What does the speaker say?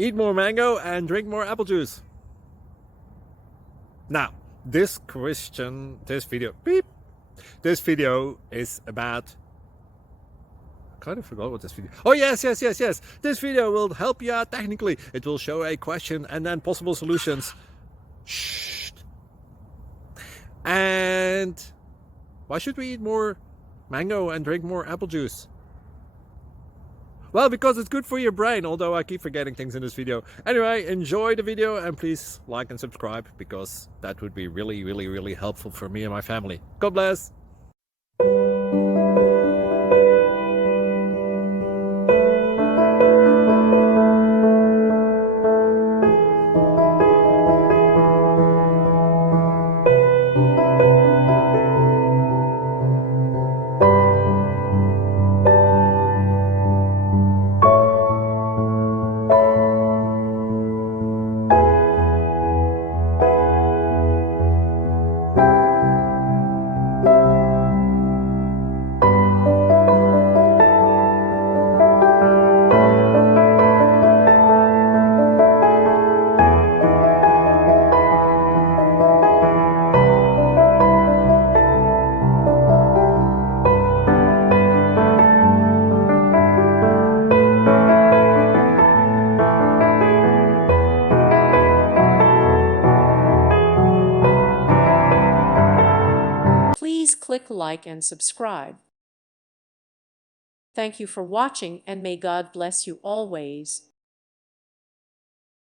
eat more mango and drink more apple juice. Now, this video is about, I kind of forgot what this video. Oh, yes. This video will help you out technically. It will show a question and then possible solutions. Shh. And why should we eat more mango and drink more apple juice? Well, because it's good for your brain, although I keep forgetting things in this video. Anyway, enjoy the video and please like and subscribe, because that would be really helpful for me and my family. God bless! Please click like and subscribe. Thank you for watching, and may God bless you always.